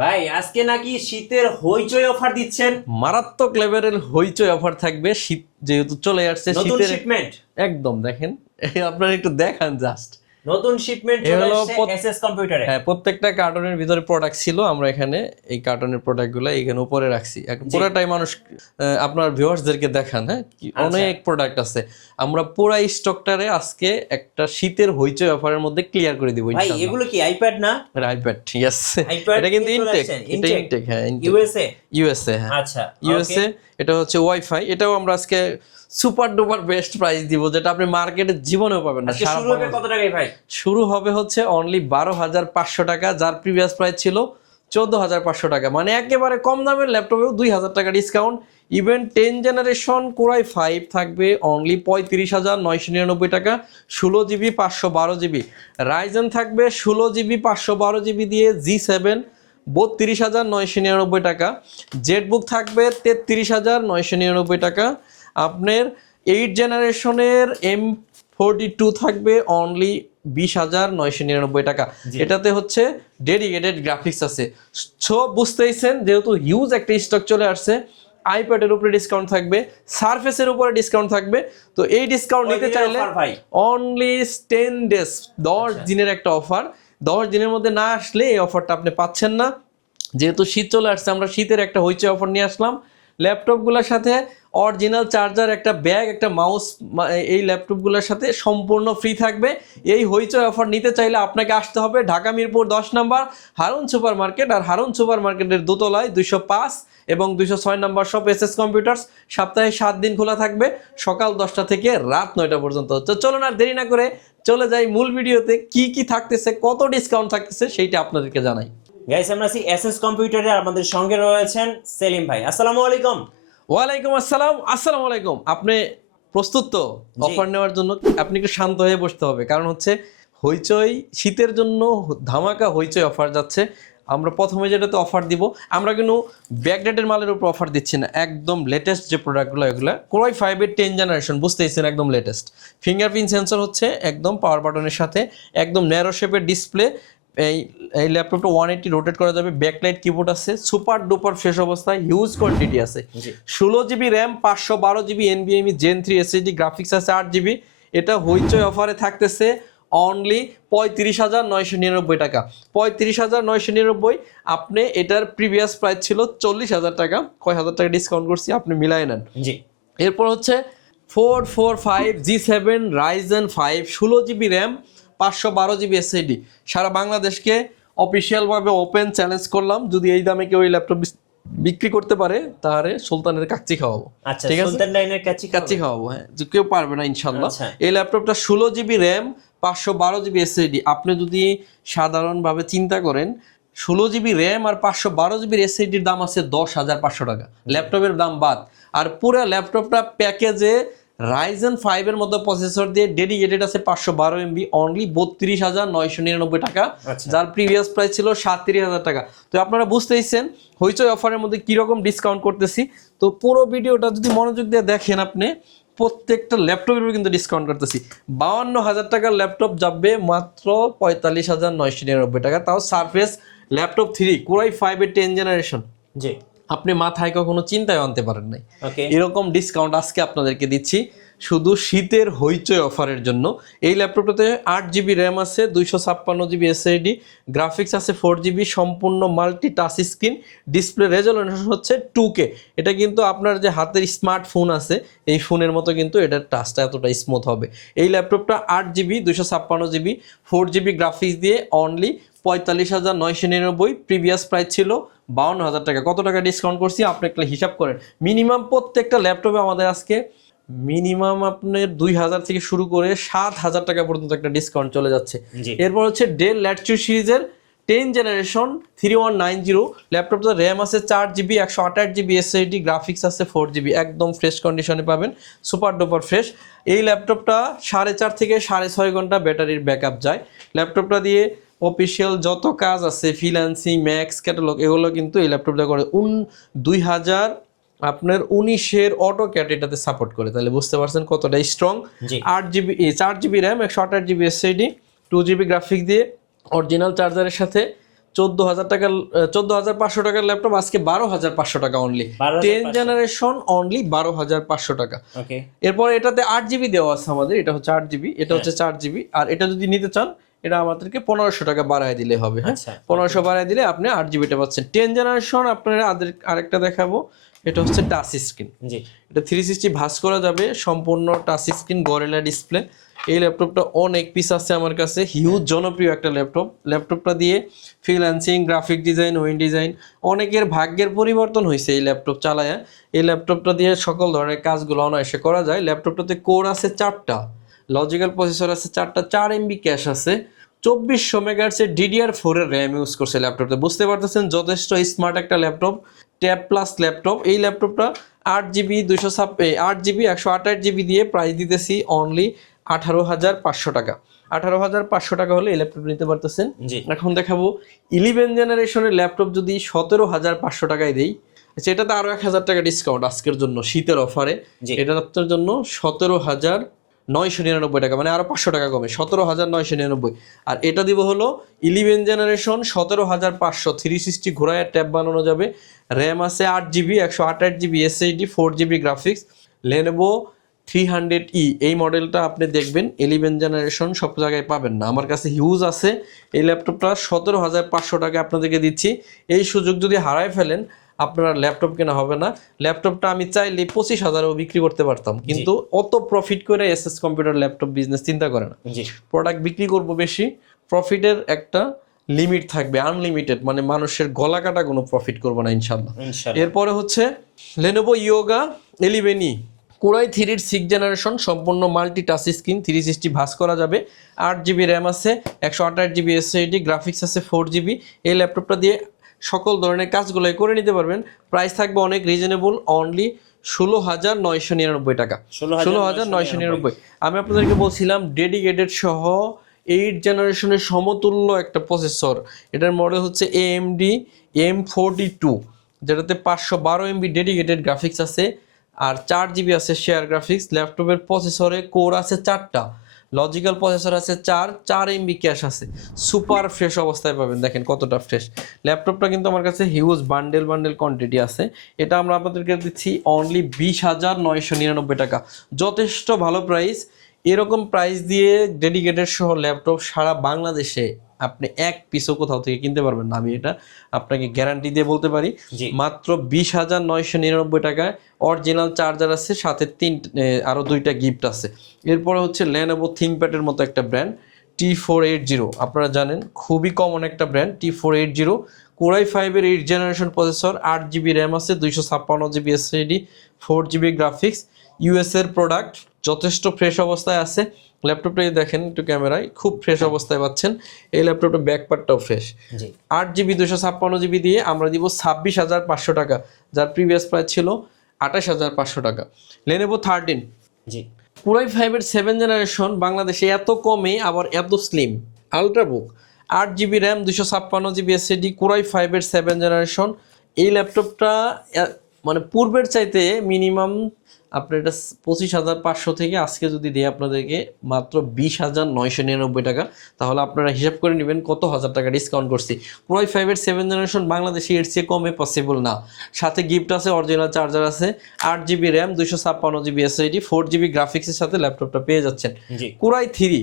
ভাই আজকে নাকি শীতের হইচই অফার দিচ্ছেন। মারাত্মক লেভেলের হইচই অফার থাকবে। শীত যেহেতু চলে আসছে শীতের একদম দেখেন। আপনারা একটু দেখান জাস্ট নতুন শিপমেন্ট চলে প্রত- এসএস কম্পিউটারে হ্যাঁ প্রত্যেকটা কার্টনের ভিতরে প্রোডাক্ট ছিল আমরা এখানে এই কার্টনের প্রোডাক্টগুলো এখানে উপরে রাখছি। পুরোটাই মানুষ আপনার ভিউয়ার্সদেরকে দেখান হ্যাঁ? কি- আচ্ছা। অনেক প্রোডাক্ট আছে। আমরা পুরা স্টকটারে আজকে একটা শীতের হইচই অফারের মধ্যে ক্লিয়ার করে দিব ভাই এগুলো কি আইপ্যাড না? আইপ্যাড ইয়েস এটা কিন্তু ইনটেক এটা ইনটেক হ্যাঁ ইউএসএ ইউএসএ হ্যাঁ। আচ্ছা ইউএসএ এটা হচ্ছে ওয়াইফাই এটাও আমরা আজকে সুপার ডুপার বেস্ট প্রাইস দিব যেটা আপনি মার্কেটে জীবনেও পাবেন না শুরু হবে কত টাকায় ভাই? শুরু হবে হচ্ছে অনলি বারো হাজার পাঁচশো টাকা যার প্রিভিয়াস প্রাইস ছিল চোদ্দ হাজার পাঁচশো টাকা। মানে একেবারে কম দামের ল্যাপটপেও দুই হাজার টাকা discount even ten generation core i five থাকবে অনলি পঁয়ত্রিশ হাজার নয়শো নিরানব্বই টাকা ষোলো জিবি পাঁচশো বারো জিবি রাইজেন থাকবে ষোলো জিবি পাঁচশো বারো জিবি দিয়ে জি সেভেন বত্রিশ হাজার নয়শো নিরানব্বই টাকা। জেটবুক থাকবে তেত্রিশ হাজার নয়শো নিরানব্বই টাকা। আপনার এইট জেনারেশনের এম ফোরটি টু থাকবে অনলি বিশ হাজার নয়শো নিরানব্বই টাকা। এটাতে হচ্ছে ডেডিকেটেড গ্রাফিক্স আছে। সো বুঝতেইছেন যেহেতু হিউজ একটা স্টক চলে আসছে আইপ্যাডের উপরে ডিসকাউন্ট থাকবে সারফেসের উপরে ডিসকাউন্ট থাকবে। তো এই ডিসকাউন্ট নিতে চাইলে ভাই। অনলি টেন ডেজ দশ আচ্ছা। দিনের একটা অফার দশ দিনের মধ্যে না আসলে এই অফারটা আপনি পাচ্ছেন না। যেহেতু শীত চলে আসছে আমরা শীতের একটা হইচে অফার নিয়ে আসলাম। ল্যাপটপগুলোর সাথে অরিজিনাল চার্জার একটা ব্যাগ একটা মাউস এই ল্যাপটপগুলোর সাথে সম্পূর্ণ ফ্রি থাকবে। এই হইচই অফার নিতে চাইলে আপনাকে আসতে হবে ঢাকা মিরপুর দশ নম্বর হারুন সুপার মার্কেট আর হারুন সুপার মার্কেটের দোতলায় দুইশো পাঁচ এবং দুইশো ছয় নম্বর সব এস এস কম্পিউটার্স সপ্তাহে সাত দিন খোলা থাকবে, সকাল দশটা থেকে রাত নয়টা পর্যন্ত। তো চলুন আর দেরি না করে চলে যাই মূল ভিডিওতে কি কি থাকতেছে, কত ডিসকাউন্ট থাকতেছে, সেইটা আপনাদেরকে জানাই। গাইস আমরা আছি এসএস কম্পিউটারে আমাদের সঙ্গে রয়েছেন সেলিম ভাই। আসসালামু আলাইকুম। ওয়ালাইকুম আসসালাম। আসসালামু আলাইকুম। আপনি প্রস্তুত তো অফার নেওয়ার জন্য? আপনি একটু শান্ত হয়ে বসতে হবে। কারণ হচ্ছে হইচই শীতের জন্য ধামাকা হইচই অফার যাচ্ছে। আমরা প্রথমে যেটাতে অফার দিব আমরা কিন্তু ব্যাকডেটের মালের উপর অফার দিচ্ছি না। একদম লেটেস্ট যে প্রোডাক্টগুলো এগুলো কোরাই ফাইভের টেন জেনারেশন বুঝতে বুঝতেইছেন? একদম লেটেস্ট ফিঙ্গারপ্রিন্ট সেন্সর হচ্ছে একদম পাওয়ার বাটনের সাথে একদম ন্যারো শেপের ডিসপ্লে এই এই ল্যাপটপটা ওয়ান এইটি রোটেট করা যাবে ব্যাকলাইট কিবোর্ড আছে সুপার ডুপার ফ্রেশ অবস্থায় হিউজ কোয়ান্টিটি আছে। ষোলো জিবি র্যাম পাঁচশো বারো জিবি এনবিএমই জেন থ্রি এসএসডি গ্রাফিক্স আছে আট জিবি এটা হইচই অফারে থাকতেছে অনলি পঁয়ত্রিশ হাজার নয়শো নিরানব্বই টাকা। পঁয়ত্রিশ হাজার নয়শো নিরানব্বই আপনি এটার প্রিভিয়াস প্রাইস ছিল চল্লিশ হাজার টাকা। কয় হাজার টাকা ডিসকাউন্ট করছি আপনি মিলাই নেন। জি। এরপর হচ্ছে four four five G seven Ryzen five ষোলো জিবি র্যাম পাঁচশো বারো জিবি এসএসডি সারা বাংলাদেশকে অফিসিয়ালভাবে ওপেন চ্যালেঞ্জ করলাম। যদি এই দামে কেউ এই ল্যাপটপ বিক্রি করতে পারে তাহলে সুলতানের কাচ্চি খাওয়াবো। আচ্ছা ঠিক আছে। সুলতান লাইনের কাছে কাচ্চি খাওয়াবো। হ্যাঁ। কেউ পারবে না ইনশাল্লাহ। আচ্ছা। এই ল্যাপটপটা ষোলো জিবি র্যাম পাঁচশো বারো জিবি এসএসডি আপনি যদি সাধারণভাবে চিন্তা করেন ষোলো জিবি র্যাম আর পাঁচশো বারো জিবির এসএসডির দাম আছে দশ হাজার পাঁচশো টাকা। ল্যাপটপের দাম বাদ। আর পুরো ল্যাপটপটা প্যাকেজে রাইজেন ফাইভের মতো প্রসেসর দিয়ে ডেডিকেটেড আছে পাঁচশো বারো এমবি অনলি বত্রিশ হাজার নয়শো নিরানব্বই টাকা। আচ্ছা। যার প্রিভিয়াস প্রাইস ছিল সাতত্রিশ হাজার টাকা। তো আপনারা বুঝতেইছেন হইচই অফারের মধ্যে কীরকম ডিসকাউন্ট করতেছি। তো পুরো ভিডিওটা যদি মনোযোগ দিয়ে দেখেন আপনি প্রত্যেকটা ল্যাপটপের উপর কিন্তু ডিসকাউন্ট করতেছি। বাউান্ন হাজার টাকার ল্যাপটপ যাবে মাত্র পঁয়তাল্লিশ হাজার নয়শো নিরানব্বই টাকা। তাও Surface laptop three core i ফাইভের টেন জেনারেশন জি। আপনি মাথায় কখনো চিন্তায় আনতে পারেন নাই। এরকম ডিসকাউন্ট আজকে আপনাদেরকে দিচ্ছি। শুধু শীতের হইচই অফারের জন্য। এই ল্যাপটপটাতে আট জিবি র্যাম আছে দুইশো ছাপ্পান্ন জিবি এসএডি গ্রাফিক্স আছে ফোর জিবি সম্পূর্ণ multi touch screen display resolution হচ্ছে টু কে এটা কিন্তু আপনার যে হাতের স্মার্টফোন আছে এই ফোনের মতো কিন্তু এটার টাচটা এতটা স্মুথ হবে। এই ল্যাপটপটা আট জিবি দুইশো ছাপ্পান্ন জিবি ফোর জিবি গ্রাফিক্স দিয়ে অনলি পঁয়তাল্লিশ হাজার নয়শো নিরানব্বই প্রিভিয়াস প্রাইস ছিল বাউন্ন হাজার টাকা। কত টাকা ডিসকাউন্ট করছি? আপনি একটা হিসাব করেন। মিনিমাম প্রত্যেকটা ল্যাপটপে আমাদের আজকে মিনিমাম আপনার দুই হাজার থেকে শুরু করে সাত হাজার টাকা পর্যন্ত একটা ডিসকাউন্ট চলে যাচ্ছে। এরপর হচ্ছে ডেল ল্যাটচু সিরিজের ten generation three one nine zero ল্যাপটপটা র্যাম আছে চার জিবি একশো আঠাশ জিবি এসএসডি গ্রাফিক্স আছে ফোর জিবি একদম ফ্রেশ কন্ডিশনে পাবেন সুপার ডুপার ফ্রেশ এই ল্যাপটপটা সাড়ে চার থেকে সাড়ে ছয় ঘণ্টা ব্যাটারির ব্যাকআপ যায়। ল্যাপটপটা দিয়ে অফিসিয়াল যত কাজ আছে ফ্রিল্যান্সিং ম্যাক্স ক্যাটালগ এগুলো কিন্তু এই ল্যাপটপটা করে। উন দুই হাজার আপনার উনিশের অটো ক্যাট এটাতে সাপোর্ট করে। তাহলে বুঝতে পারছেন কতটা স্ট্রং আট জিবি চার জিবি র্যাম একশো আঠাশ GB SSD two GB graphic দিয়ে অরিজিনাল চার্জারের সাথে চোদ্দ হাজার টাকার চোদ্দ হাজার পাঁচশো টাকার ল্যাপটপ আজকে বারো হাজার পাঁচশো টাকা অনলি টেন জেনারেশন অনলি বারো হাজার পাঁচশো টাকা। এরপর এটাতে আট জিবি দেওয়া আছে আমাদের এটা হচ্ছে আট জিবি এটা হচ্ছে চার জিবি আর এটা যদি নিতে চান এটা আমাদেরকে পনেরোশো টাকা বাড়ায় দিলে হবে হ্যাঁ? আচ্ছা পনেরোশো বাড়ায় দিলে আপনি আট জিবিটা পাচ্ছেন। টেন জেনারেশন আপনার আরেকটা দেখাবো এটা হচ্ছে টাচ স্ক্রিন জি। এটা থ্রি সিক্সটি ভাস করা যাবে সম্পূর্ণ টাচ স্ক্রিন গরেলা ডিসপ্লে এই ল্যাপটপটা অনেক পিস আছে আমার কাছে হিউজ জনপ্রিয় একটা ল্যাপটপ ল্যাপটপটা দিয়ে freelancing graphic design web design অনেকের ভাগ্যের পরিবর্তন হয়েছে এই ল্যাপটপ চালায়। এই ল্যাপটপটা দিয়ে সকল ধরনের কাজগুলো অনায়াসে করা যায়। ল্যাপটপটাতে কোর আছে চারটা লজিক্যাল প্রসেসর আছে চারটা চার এমবি ক্যাশ আছে। চব্বিশশো মেগাহার্সের ডিডিআর ফোরের র্যাম ইউজ করছে ল্যাপটপটা বুঝতে পারতেছেন? যথেষ্ট স্মার্ট একটা ল্যাপটপ ট্যাব প্লাস ল্যাপটপ এই ল্যাপটপটা আট জিবি দুশো ছাপ আট জিবি একশো আঠাশ জিবি দিয়ে প্রাইস দিতেছি অনলি আঠারো হাজার পাঁচশো টাকা। আঠারো হাজার পাঁচশো টাকা হলে এই ল্যাপটপ নিতে পারতেছেন? জি। এখন দেখাবো ইলেভেন জেনারেশনের ল্যাপটপ যদি সতেরো হাজার পাঁচশো টাকায় দেই আচ্ছা, এটাতে আরও এক হাজার টাকা ডিসকাউন্ট আজকের জন্য শীতের অফারে এটা আপনার জন্য সতেরো হাজার নয়শো নিরানব্বই টাকা মানে আরও পাঁচশো টাকা কমে, সতেরো হাজার নয়শো নিরানব্বই। আর এটা দিব হলো ইলেভেন জেনারেশন সতেরো হাজার পাঁচশো। থ্রি সিক্সটি ঘোরায় ট্যাব বানানো যাবে। র্যাম আছে আট জিবি একশো আঠাশ GB SSD four GB graphics Lenovo three hundred E এই মডেলটা আপনি দেখবেন ইলেভেন জেনারেশন সব জায়গায় পাবেন না। আমার কাছে হিউজ আছে। এই ল্যাপটপটা সতেরো হাজার পাঁচশো টাকা আপনাদেরকে দিচ্ছি। এই সুযোগ যদি হারায় ফেলেন আপনার ল্যাপটপ কেনা হবে না। ল্যাপটপটা আমি চাইলে পঁচিশ হাজারেও বিক্রি করতে পারতাম। কিন্তু অত প্রফিট করে S S computer laptop business চিন্তা করে না। প্রোডাক্ট বিক্রি করব বেশি প্রফিটের একটা লিমিট থাকবে আনলিমিটেড মানে মানুষের গলা কাটা কোনো প্রফিট করব না ইনশাল্লাহ এরপরে হচ্ছে Lenovo Yoga eleven e core i থ্রির সিক্স জেনারেশন সম্পূর্ণ multi touch screen three sixty ভাস করা যাবে। আট জিবি র্যাম আছে একশো আঠাশ জিবি এসএইডি গ্রাফিক্স আছে ফোর জিবি এই ল্যাপটপটা দিয়ে সকল ধরনের কাজগুলোই করে নিতে পারবেন। প্রাইস থাকবে অনেক রিজনেবল অনলি ষোলো হাজার নয়শো নিরানব্বই টাকা। ষোলো হাজার নয়শো নিরানব্বই। আমি আপনাদেরকে বলছিলাম ডেডিকেটেড সহ এইট জেনারেশনের সমতুল্য একটা প্রসেসর এটার মডেল হচ্ছে এএমডি এম ফোরটি টু যেটাতে পাঁচশো বারো এমবি ডেডিকেটেড গ্রাফিক্স আছে, আর চার জিবি আছে শেয়ার গ্রাফিক্স ল্যাপটপের প্রসেসরে কোর আছে চারটা। লজিক্যাল প্রসেসর আছে চার চার এমবি ক্যাশ আছে। সুপার ফ্রেশ অবস্থায় পাবেন। দেখেন কতটা ফ্রেশ ল্যাপটপটা কিন্তু আমার কাছে হিউজ বান্ডেল বান্ডেল কোয়ান্টিটি আছে। এটা আমরা আপনাদেরকে দিচ্ছি অনলি বিশ হাজার নয়শো নিরানব্বই টাকা। যথেষ্ট ভালো প্রাইস এরকম প্রাইস দিয়ে ডেডিকেটেড সহ ল্যাপটপ সারা বাংলাদেশে আপনি এক পিসও কোথাও থেকে কিনতে পারবেন না। আমি এটা আপনাকে গ্যারান্টি দিয়ে বলতে পারি। মাত্র বিশ হাজার নয়শো নিরানব্বই টাকায় অরিজিনাল চার্জার আছে সাথে তিন আরও দুইটা গিফট আছে। এরপরে হচ্ছে ল্যানোভো থিঙ্কপ্যাডের মতো একটা brand T four eight zero আপনারা জানেন খুবই কমন একটা brand T four eight zero core i ফাইভের এইট জেনারেশন প্রসেসর আট জিবি র্যাম আছে দুইশো ছাপ্পান্ন GB SSD four GB graphics ইউএসের প্রোডাক্ট যথেষ্ট ফ্রেশ অবস্থায় আছে। ল্যাপটপটা দেখেন একটু ক্যামেরায় খুব ফ্রেশ অবস্থায় পাচ্ছেন। এই ল্যাপটপটা ব্যাকপার্টটাও ফ্রেশ আট জিবি দুশো ছাপ্পান্ন জিবি দিয়ে আমরা দিব ছাব্বিশ হাজার পাঁচশো টাকা যার প্রিভিয়াস প্রাইস ছিল আঠাশ হাজার পাঁচশো টাকা। লেনেভো থার্টিন জি। কুরাই ফাইভের সেভেন জেনারেশন বাংলাদেশে এত কমে আবার এত স্লিম আলট্রাবুক আট জিবি র্যাম দুশো ছাপ্পান্ন জিবি এসএডি কুরাই ফাইভের সেভেন জেনারেশন এই ল্যাপটপটা মানে পূর্বের চাইতে মিনিমাম আপনার এটা পঁচিশ হাজার পাঁচশো থেকে আজকে যদি দেয় আপনাদেরকে মাত্র বিশ হাজার নয়শো নিরানব্বই টাকা তাহলে আপনারা হিসাব করে নেবেন কত হাজার টাকা ডিসকাউন্ট করছি। পুরাই ফাইভের সেভেন জেনারেশন বাংলাদেশে এর চেয়ে কমে পসিবল না। সাথে গিফট আছে অরিজিনাল চার্জার আছে আট জিবি র্যাম দুইশো ছাপ্পান্ন জিবি এসআইডি ফোর জিবি গ্রাফিক্সের সাথে ল্যাপটপটা পেয়ে যাচ্ছেন। কোরাই থ্রি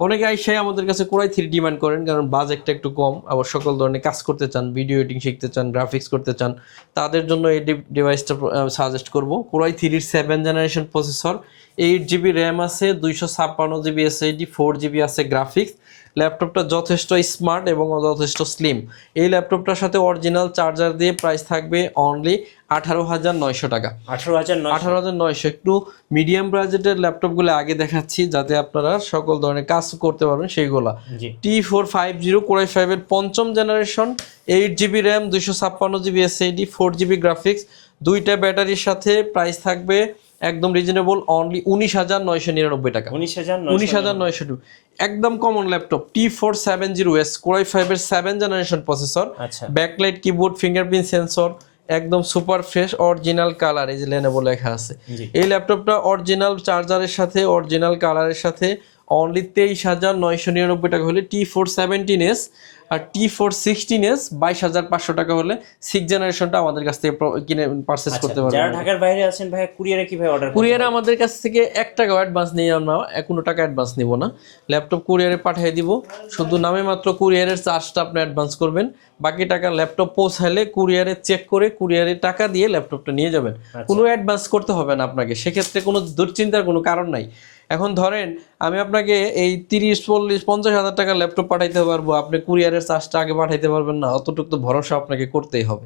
অনেকে আইসাই আমাদের কাছে কোরাই থ্রি ডিমান্ড করেন, কারণ বাজেটটা একটু কম। আবার সকল ধরনের কাজ করতে চান ভিডিও এডিটিং শিখতে চান গ্রাফিক্স করতে চান, তাদের জন্য এই ডিভাইসটা সাজেস্ট করব। কোরাই থ্রির seven generation processor eight GB RAM আছে, দুইশো ছাপ্পান্ন জিবি এসএইচডি ফোর জিবি আছে গ্রাফিক্স ল্যাপটপটা যথেষ্ট স্মার্ট এবং যথেষ্ট স্লিম এই ল্যাপটপটার সাথে অরিজিনাল চার্জার দিয়ে প্রাইস থাকবে অনলি আঠারো হাজার নয়শো টাকা। আঠারো হাজার আঠারো হাজার নয়শো। একটু মিডিয়াম বাজেটের ল্যাপটপগুলো আগে দেখাচ্ছি যাতে আপনারা সকল ধরনের কাজ করতে পারবেন সেইগুলা। T four five zero core i ফাইভের পঞ্চম জেনারেশন এইট জিবি র্যাম দুইশো ছাপ্পান্ন GB SSD four GB graphics দুইটা ব্যাটারির সাথে প্রাইস থাকবে একদম রিজনেবল অনলি উনিশ হাজার নয়শো নিরানব্বই টাকা। উনিশ হাজার উনিশ হাজার নয়শো। টু একদম common laptop T four seven zero S core i ফাইভের seven generation processor backlight keyboard fingerprint sensor একদম সুপার ফ্রেশ অরিজিনাল কালার এই যে লেনেভো লেখা আছে। এই ল্যাপটপটা অরিজিনাল চার্জারের সাথে অরিজিনাল কালারের সাথে অনলি তেইশ হাজার নয়শো নিরানব্বই টাকা হলে টি ফোর সেভেন্টিন এস আর টি ফোর সিক্সটিন এস বাইশ হাজার পাঁচশো টাকা হলে সিক্স জেনারেশনটা আমাদের কাছ থেকে কিনে পারচেস আচ্ছা, করতে যারা ঢাকার বাইরে আছেন ভাই কুরিয়ারে কীভাবে অর্ডার কুরিয়ারে আমাদের কাছ থেকে এক টাকা অ্যাডভান্স নিয়ে আমরা কোনো টাকা অ্যাডভান্স নিব না। ল্যাপটপ কুরিয়ারে পাঠিয়ে দিব। শুধু নামে মাত্র কুরিয়ারের চার্জটা আপনি অ্যাডভান্স করবেন। বাকি টাকা ল্যাপটপ পৌঁছালে কুরিয়ারে চেক করে কুরিয়ারে টাকা দিয়ে ল্যাপটপটা নিয়ে যাবেন। কোনো অ্যাডভান্স করতে হবে না আপনাকে। সেক্ষেত্রে কোনো দুশ্চিন্তার কোনো কারণ নাই। এখন ধরেন আমি আপনাকে এই তিরিশ চল্লিশ পঞ্চাশ হাজার টাকার ল্যাপটপ পাঠাইতে পারব আপনি কুরিয়ারের চার্জটা আগে পাঠাইতে পারবেন না অতটুকু তো ভরসা আপনাকে করতেই হবে।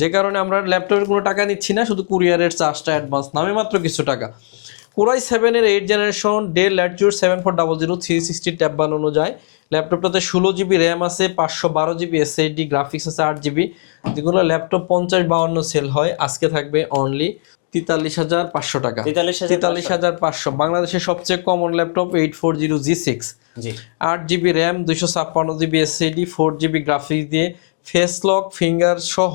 যে কারণে আমরা ল্যাপটপের কোনো টাকা নিচ্ছি না শুধু কুরিয়ারের চার্জটা অ্যাডভান্স নামে মাত্র কিছু টাকা। কোরাই সেভেনের eight generation Dell ল্যাটচুর seven four double zero three sixty tab বানানো যায় ল্যাপটপটাতে ষোলো জিবি র্যাম আছে পাঁচশো বারো জিবি এসএইচডি গ্রাফিক্স আছে আট জিবি যেগুলো ল্যাপটপ পঞ্চাশ বাউন্ন সেল হয় আজকে থাকবে অনলি তেতাল্লিশ হাজার পাঁচশো টাকা। তেতাল্লিশ হাজার পাঁচশো। বাংলাদেশের সবচেয়ে common laptop eight four zero G. Six আট জিবি র্যাম দুইশো ছাপ্পান্ন GB SSD four GB graphics দিয়ে ফেস লক ফিঙ্গার সহ।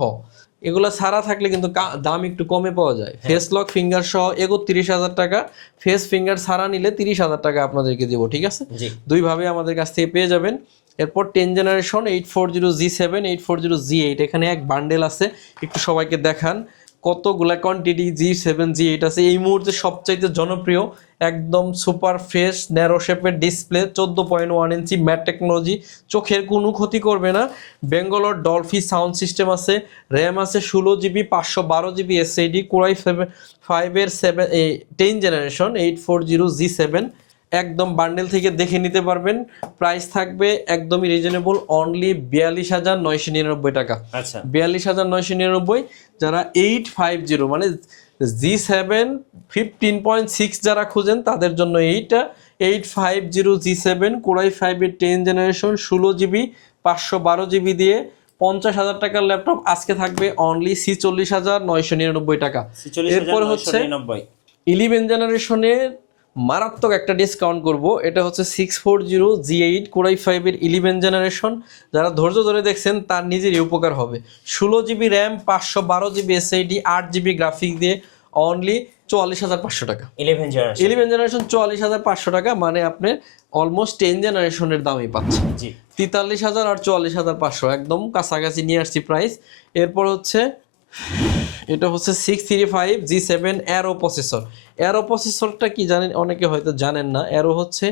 এগুলো ছাড়া থাকলে কিন্তু দাম একটু কমে পাওয়া যায়। ফেস লক ফিঙ্গার সহ একত্রিশ হাজার টাকা। ফেস ফিঙ্গার ছাড়া নিলে তিরিশ হাজার টাকা আপনাদেরকে দেবো ঠিক আছে? দুইভাবে আমাদের কাছ থেকে পেয়ে যাবেন। এরপর ten generation eight four zero G seven eight four zero G eight এখানে এক বান্ডেল আছে একটু সবাইকে দেখান। কতগুলা quantity G seven G eight আছে। এই মুহূর্তে সবচাইতে জনপ্রিয় একদম সুপার ফ্রেশ ন্যারো শেপের ডিসপ্লে চোদ্দ point one inch matte technology চোখের কোনো ক্ষতি করবে না। বেঙ্গালোর ডলফি সাউন্ড সিস্টেম আছে। র্যাম আছে ষোলো জিবি পাঁচশো বারো GB SSD core i seven ফাইভের সেভেন এই ten generation eight four zero G seven একদম বান্ডেল থেকে দেখে নিতে পারবেন। প্রাইস থাকবে একদমই রিজনেবল অনলি বিয়াল্লিশ হাজার নয়শো নিরানব্বই টাকা। আচ্ছা। বিয়াল্লিশ হাজার নয়শো নিরানব্বই যারা এইট ফাইভ জিরো মানে G seven fifteen point six যারা খুঁজেন তাদের জন্য এইটা। Eight five zero G seven core i ফাইভের টেন জেনারেশন ষোলো জিবি পাঁচশো বারো জিবি দিয়ে পঞ্চাশ হাজার টাকার ল্যাপটপ আজকে থাকবে অনলি সি চল্লিশ হাজার নয়শো নিরানব্বই টাকা। এরপর হচ্ছে ইলেভেন জেনারেশনের মারাত্মক একটা ডিসকাউন্ট করব। এটা হচ্ছে six four zero G eight core i ফাইভের ইলেভেন জেনারেশন যারা ধৈর্য ধরে দেখছেন তার নিজেরই উপকার হবে। ষোলো জিবি র্যাম পাঁচশো বারো জিবি এসআইডি আট জিবি গ্রাফিক দিয়ে অনলি চুয়াল্লিশ হাজার পাঁচশো টাকা। ইলেভেন জেনারেশন ইলেভেন জেনারেশন চুয়াল্লিশ হাজার পাঁচশো টাকা মানে আপনি অলমোস্ট টেন জেনারেশনের দামই পাচ্ছেন। জি। তেতাল্লিশ হাজার আর চুয়াল্লিশ হাজার পাঁচশো একদম কাছাকাছি নিয়ে আসছি প্রাইস এরপর হচ্ছে এটা হচ্ছে six three five G seven Aero processor Aero প্রসেসরটা কি জানেন অনেকে হয়তো জানেন না। অ্যারো হচ্ছে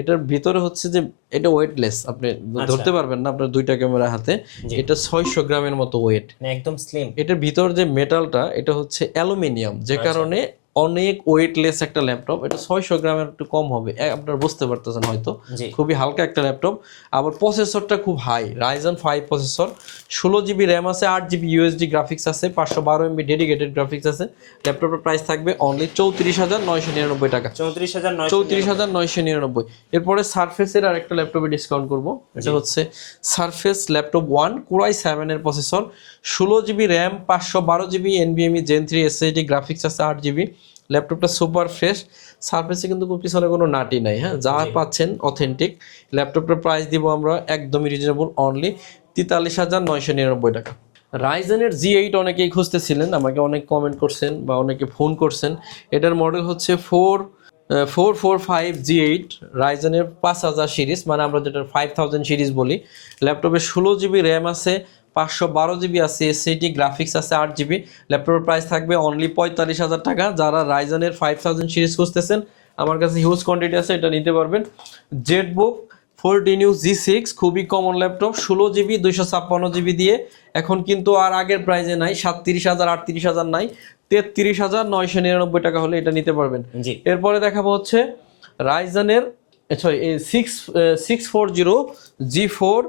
এটার ভিতরে হচ্ছে যে এটা ওয়েটলেস আপনি ধরতে পারবেন না আপনার দুইটা ক্যামেরা হাতে। এটা ছয়শো গ্রামের মতো ওয়েট মানে একদম স্লিম এটার ভিতর যে মেটালটা এটা হচ্ছে অ্যালুমিনিয়াম যে আচ্ছা। কারণে অনেক ওয়েটলেস একটা ল্যাপটপ এটা ছয়শো গ্রামের একটু কম হবে আপনারা বুঝতে পারতেছেন হয়তো। খুবই হালকা একটা ল্যাপটপ আবার প্রসেসরটা খুব হাই রাইজন ফাইভ প্রসেসর ষোলো জিবি র্যাম আছে আট জিবি ইউএসডি গ্রাফিক্স আছে পাঁচশো বারো এমবি ডেডিকেটেড গ্রাফিক্স আছে। ল্যাপটপের প্রাইস থাকবে অনলি চৌত্রিশ হাজার নয়শো নিরানব্বই টাকা। চৌত্রিশ হাজার চৌত্রিশ হাজার নয়শো নিরানব্বই। এরপরে সারফেসের আর একটা ল্যাপটপে ডিসকাউন্ট করব। এটা হচ্ছে Surface laptop one core i সেভেনের প্রসেসর ষোলো জিবি র্যাম পাঁচশো বারো জিবি এনবিএমই জেন থ্রি এসএসডি গ্রাফিক্স আছে আট জিবি। ল্যাপটপটা সুপার ফ্রেশ সারফেসে কিন্তু কোনো পিছনে কোনো নাটি নাই হ্যাঁ? যা পাচ্ছেন অথেন্টিক ল্যাপটপটার প্রাইস দিব আমরা একদমই রিজনেবল অনলি তেতাল্লিশ হাজার নয়শো নিরানব্বই টাকা। রাইজেনের জি এইট অনেকেই খুঁজতেছিলেন আমাকে অনেক কমেন্ট করছেন বা অনেকে ফোন করছেন। এটার মডেল হচ্ছে four four four five G eight রাইজেনের পাঁচ হাজার সিরিজ মানে আমরা যেটা ফাইভ থাউজেন্ড সিরিজ বলি। ল্যাপটপে ষোলো জিবি র্যাম আছে পাঁচশো বারো জিবি আছে এসএটি গ্রাফিক্স আছে আট জিবি। ল্যাপটপের প্রাইস থাকবে অনলি পঁয়তাল্লিশ হাজার টাকা। যারা রাইজেনের ফাইভ থাউজেন্ড সিরিজ খুঁজতেছেন আমার কাছে হিউজ কোয়ান্টিটি আছে এটা নিতে পারবেন। Z Book fourteen U G six খুবই কমন ল্যাপটপ ষোলো জিবি দুইশো ছাপ্পান্ন জিবি দিয়ে। এখন কিন্তু আর আগের প্রাইজে নাই সাতত্রিশ হাজার আটত্রিশ হাজার নাই। তেত্রিশ হাজার নয়শো নিরানব্বই টাকা হলে এটা নিতে পারবেন। জি। এরপরে দেখাবো হচ্ছে রাইজানের sorry six six four zero G four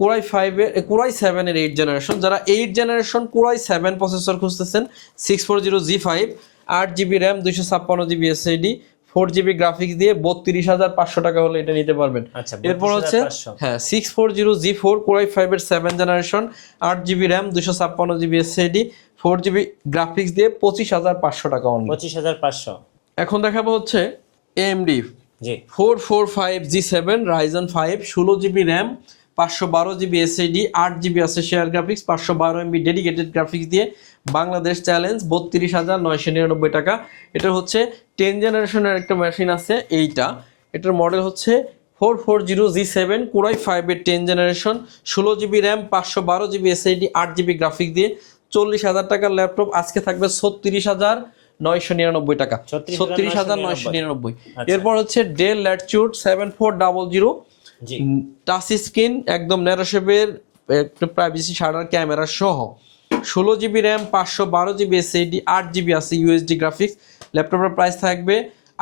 core i ফাইভের কোরাই সেভেনের এইট জেনারেশন যারা eight generation core i seven processor খুঁজতেছেন six four zero G five আট জিবি র্যাম দুইশো ছাপ্পান্ন GB SSD four GB graphics দিয়ে বত্রিশ হাজার পাঁচশো টাকা হলে এটা নিতে পারবেন। আচ্ছা এরপর হচ্ছে হ্যাঁ six four zero G four core i ফাইভের সেভেন জেনারেশন আট জিবি র্যাম দুশো ছাপ্পান্ন GB SSD four GB graphics দিয়ে পঁচিশ হাজার পাঁচশো টাকা অনলি পঁচিশ হাজার পাঁচশো। এখন দেখাবো হচ্ছে AMD four four five G seven Ryzen five ষোলো জিবি র্যাম পাঁচশো বারো জিবি এসএডি আট জিবি আছে শেয়ার গ্রাফিক্স পাঁচশো বারো এমবি ডেডিকেটেড গ্রাফিক্স দিয়ে বাংলাদেশ চ্যালেঞ্জ বত্রিশ হাজার নয়শো নিরানব্বই টাকা। এটা হচ্ছে টেন জেনারেশনের একটা মেশিন আছে এইটা। এটার মডেল হচ্ছে four four zero G seven core i ফাইভের টেন জেনারেশন ষোলো জিবি র্যাম পাঁচশো বারো জিবি এসএইডি আট জিবি গ্রাফিক্স দিয়ে চল্লিশ হাজার টাকার ল্যাপটপ আজকে থাকবে ছত্রিশ হাজার নয়শো নিরানব্বই টাকা। ছত্রিশ হাজার নয়শো নিরানব্বই। আচ্ছা। এরপর হচ্ছে Dell Latitude seven four double zero touch screen একদম ন্যারো শেপের একটু প্রাইভেসি শাটার ক্যামেরা সহ। ষোলো জিবি র্যাম পাঁচশো বারো জিবি এসএইডি আট জিবি আছে ইউএসডি গ্রাফিক্স ল্যাপটপের প্রাইস থাকবে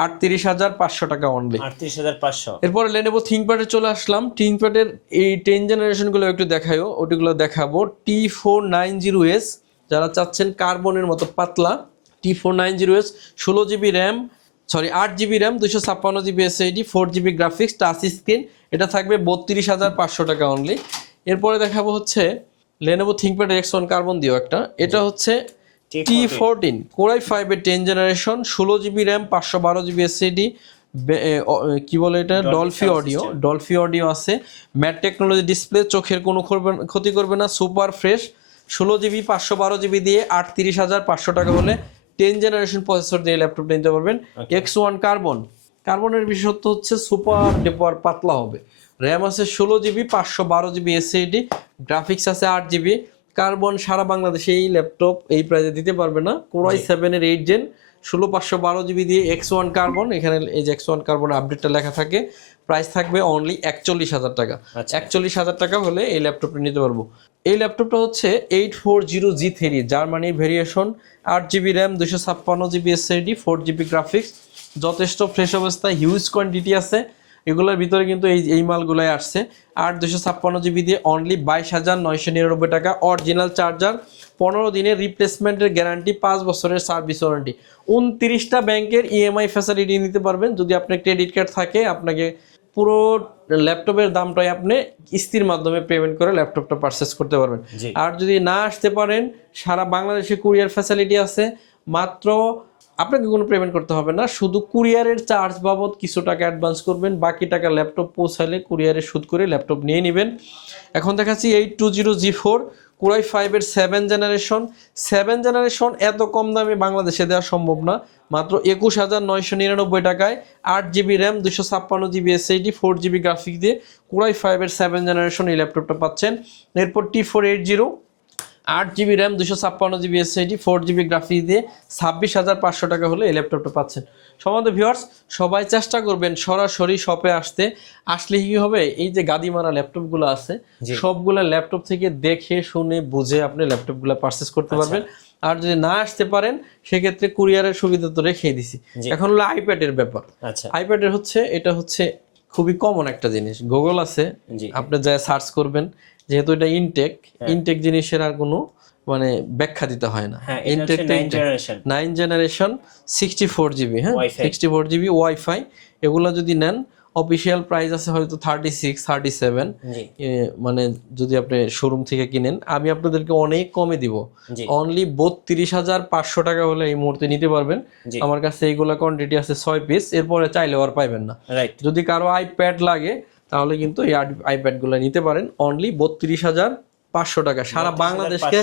আটত্রিশ হাজার পাঁচশো টাকা অনলি আটত্রিশ হাজার পাঁচশো। এরপরে লেনেভো থিঙ্কপ্যাডে চলে আসলাম। থিঙ্কপ্যাডের এই টেন জেনারেশনগুলো একটু দেখায়ও ওটিগুলো দেখাবো। T four nine zero S যারা চাচ্ছেন কার্বনের মতো পাতলা T four nine zero S ষোলো জিবি র্যাম সরি আট জিবি র্যাম দুশো ছাপ্পান্ন GB SSD four GB graphics touch screen এটা থাকবে বত্রিশ হাজার পাঁচশো টাকা অনলি এরপরে দেখাবো হচ্ছে Lenovo ThinkPad X one Carbon দিও একটা। এটা হচ্ছে টি ফোরটিন কোরাই ফাইভের টেন জেনারেশন ষোলো জিবি র্যাম পাঁচশো বারো জিবি এসএডি কি বলে এটা? ডলফি অডিও ডলফি অডিও আছে। ম্যাট টেকনোলজি ডিসপ্লে চোখের কোনো করবে- ক্ষতি করবে না সুপার ফ্রেশ ষোলো জিবি পাঁচশো বারো জিবি দিয়ে আটত্রিশ হাজার পাঁচশো টাকা হলে টেন জেনারেশন প্রসেসর দিয়ে ল্যাপটপ নিতে পারবেন। X one Carbon. কার্বনের বিশেষত্ব হচ্ছে সুপার ডেপার পাতলা হবে। র্যাম আছে ষোলো জিবি পাঁচশো বারো জিবি এসএডি গ্রাফিক্স আছে আট জিবি। কার্বন সারা বাংলাদেশে এই ল্যাপটপ এই প্রাইসে দিতে পারবে না। কোরাই সেভেনের এইট জেন ষোলো পাঁচশো বারো জিবি দিয়ে এক্স ওয়ান কার্বন। এখানে এই যে এক্স ওয়ান কার্বন আপডেটটা লেখা থাকে প্রাইস থাকবে অনলি একচল্লিশ হাজার টাকা। আচ্ছা। একচল্লিশ হাজার টাকা হলে এই ল্যাপটপটা নিতে পারব। এই ল্যাপটপটা হচ্ছে eight four zero G three জার্মানির ভেরিয়েশন আট জিবি র্যাম দুশো ছাপ্পান্ন GB SSD four GB graphics যথেষ্ট ফ্রেশ অবস্থায় হিউজ কোয়ান্টিটি আছে। এগুলোর ভিতরে কিন্তু এই এই মালগুলাই আসছে। আট দুশো ছাপ্পান্ন জিবি দিয়ে অনলি বাইশ হাজার নয়শো নিরানব্বই টাকা অরিজিনাল চার্জার পনেরো দিনের রিপ্লেসমেন্টের গ্যারান্টি পাঁচ বছরের সার্ভিস ওয়ারেন্টি উনত্রিশটা ব্যাংকের ইএমআই ফ্যাসিলিটি নিতে পারবেন। যদি আপনার ক্রেডিট কার্ড থাকে, আপনাকে পুরো ল্যাপটপের দামটাই আপনি কিস্তির মাধ্যমে পেমেন্ট করে ল্যাপটপটা পারচেস করতে পারবেন। আর যদি না আসতে পারেন সারা বাংলাদেশে কুরিয়ার ফ্যাসিলিটি আছে মাত্র আপনাকে কোনো পেমেন্ট করতে হবে না শুধু কুরিয়ারের চার্জ বাবদ কিছু টাকা অ্যাডভান্স করবেন বাকি টাকা ল্যাপটপ পৌঁছালে কুরিয়ারে সুদ করে ল্যাপটপ নিয়ে নেবেন। এখন দেখাচ্ছি eight two zero G four core i ফাইভের সেভেন জেনারেশন সেভেন জেনারেশন এত কম দামে বাংলাদেশে দেওয়া সম্ভব না। মাত্র একুশ হাজার নয়শো নিরানব্বই টাকায় আট জিবি র্যাম দুশো ছাপ্পান্ন GB SSD four GB graphic দিয়ে কুরাই ফাইভের সেভেন জেনারেশন এই ল্যাপটপটা পাচ্ছেন। এরপর টি ফোর এইট জিরো আট জিবি র্যাম দুশো ছাপ্পান্ন GB SSD four GB graphics দিয়ে ছাব্বিশ হাজার পাঁচশো টাকা হলে এই ল্যাপটপটা পাচ্ছেন। সমাদ ভিউয়ার্স সবাই চেষ্টা করবেন সরাসরি শপে আসতে। আসলে কি হবে? এই যে গাদি মারা ল্যাপটপগুলো আছে। সবগুলো ল্যাপটপ থেকে দেখে শুনে বুঝে আপনি ল্যাপটপগুলো পারচেস করতে আচ্ছা। পারবেন। আর যদি না আসতে পারেন সেক্ষেত্রে কুরিয়ারের সুবিধা তো রেখেই দিছি। এখন হলো আইপ্যাডের ব্যাপার। আচ্ছা। আইপ্যাডের হচ্ছে এটা হচ্ছে খুবই কমন একটা জিনিস। গুগল আছে আপনি যা সার্চ করবেন যেহেতু এটা ইনটেক ইনটেক জিনিসের আর কোনো মানে ব্যাখ্যা দিতে হয় না। হ্যাঁ Intel nine generation sixty four GB হ্যাঁ? সিক্সটি ফোর জিবি ওয়াইফাই এগুলো যদি নেন অফিসিয়াল প্রাইস আছে হয়তো থার্টি সিক্স থার্টি সেভেন মানে যদি আপনি শোরুম থেকে কিনেন আমি আপনাদেরকে অনেক কমে দিব। অনলি বত্রিশ হাজার পাঁচশো টাকা হলে এই মুহূর্তে নিতে পারবেন। আমার কাছে এইগুলো কোয়ান্টিটি আছে ছয় পিস এরপরে চাইলেও আর পাইবেন না। যদি কারও আইপ্যাড লাগে তাহলে কিন্তু এই আইপ্যাডগুলো নিতে পারেন। অনলি বত্রিশ হাজার পাঁচশো টাকা। সারা বাংলাদেশকে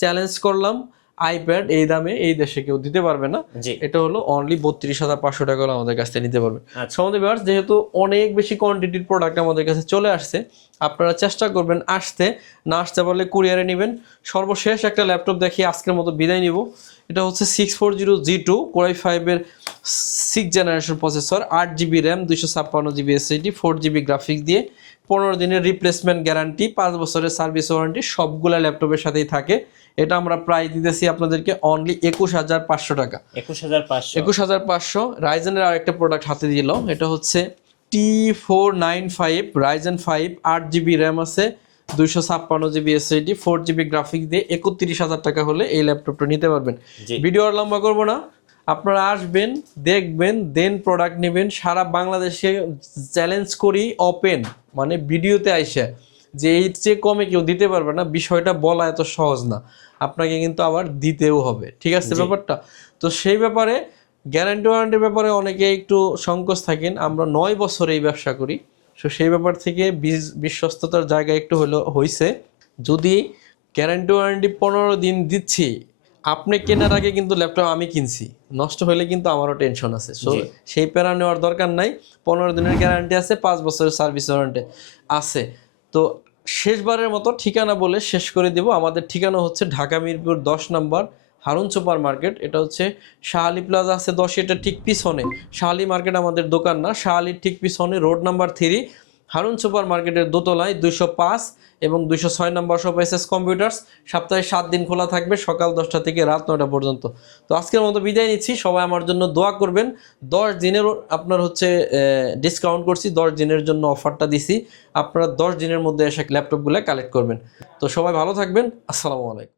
চ্যালেঞ্জ করলাম আইপ্যাড এই দামে এই দেশে কেউ দিতে পারবে না। এটা হলো অনলি বত্রিশ হাজার পাঁচশো টাকা হলে আমাদের কাছ থেকে নিতে পারবে। আচ্ছা। সমাধি যেহেতু অনেক বেশি কোয়ান্টিটির প্রোডাক্ট আমাদের কাছে চলে আসছে আপনারা চেষ্টা করবেন আসতে। না আসতে পারলে কুরিয়ারে নেবেন। সর্বশেষ একটা ল্যাপটপ দেখিয়ে আজকের মতো বিদায় নিব। এটা হচ্ছে six four zero G two core i ফাইভের সিক্স জেনারেশন প্রসেসর আট জিবি র্যাম দুশো ছাপ্পান্ন GB SSD four GB graphics দিয়ে পনেরো দিনের রিপ্লেসমেন্ট গ্যারান্টি পাঁচ বছরের সার্ভিস ওয়ারেন্টি সবগুলা ল্যাপটপের সাথেই থাকে। এটা আমরা প্রায় দিতেছি আপনাদেরকে অনলি একুশ হাজার পাঁচশো টাকা। একুশ হাজার পাঁচশো। একুশ হাজার পাঁচশো রাইজেনের আরেকটা প্রোডাক্ট হাতে দিল এটা হচ্ছে T four nine five Ryzen five আট জিবি র্যাম আছে। দুইশো ছাপ্পান্ন GB SSD four GB graphic দিয়ে একত্রিশ হাজার টাকা হলে এই ল্যাপটপটা নিতে পারবেন। ভিডিও আর লম্বা করব না। আপনারা আসবেন দেখবেন দেন প্রোডাক্ট নেবেন। সারা বাংলাদেশে চ্যালেঞ্জ করি ওপেন মানে ভিডিওতে আইসা। যে এই চেয়ে কমে কেউ দিতে পারবে না বিষয়টা বলা এত সহজ না। আপনাকে কিন্তু আবার দিতেও হবে ঠিক আছে ব্যাপারটা? তো সেই ব্যাপারে গ্যারান্টি ওয়ারেন্টির ব্যাপারে অনেকে একটু সংকোচ থাকেন। আমরা নয় বছর এই ব্যবসা করি। তো সেই ব্যাপার থেকে বিশ- বিশ্বস্ততার জায়গা একটু হলো হয়েছে যদি গ্যারান্টি ওয়ারেন্টি পনেরো দিন দিচ্ছি আপনি কেনার আগে কিন্তু ল্যাপটপ আমি কিনছি। নষ্ট হলে কিন্তু আমারও টেনশন আছে। সো সেই প্যারা নেওয়ার দরকার নাই। পনেরো দিনের গ্যারান্টি আছে পাঁচ বছরের সার্ভিস ওয়ারেন্টি আছে। তো শেষবারের মতো ঠিকানা বলে শেষ করে দিব। আমাদের ঠিকানা হচ্ছে ঢাকা মিরপুর দশ নম্বর হারুন সুপার মার্কেট, এটা হচ্ছে শাহালি প্লাজা আছে দশ, এটা ঠিক পিছনে। শাহালি মার্কেট আমাদের দোকান না, শাহালির ঠিক পিছনে, road number three. Harun super মার্কেটের দোতলায় দুইশো পাঁচ এবং দুইশো ছয় নম্বর শপ এসএস কম্পিউটার্স। সপ্তাহে সাত দিন খোলা থাকবে সকাল দশটা থেকে রাত নয়টা পর্যন্ত। তো আজকের মতো বিদায় নিচ্ছি, সবাই আমার জন্য দোয়া করবেন। দশ দিনের আপনার হচ্ছে ডিসকাউন্ট করছি, দশ দিনের জন্য অফারটা দিছি। আপনারা দশ দিনের মধ্যে এসে ল্যাপটপগুলো কালেক্ট করবেন। তো সবাই ভালো থাকবেন, আসসালামু আলাইকুম।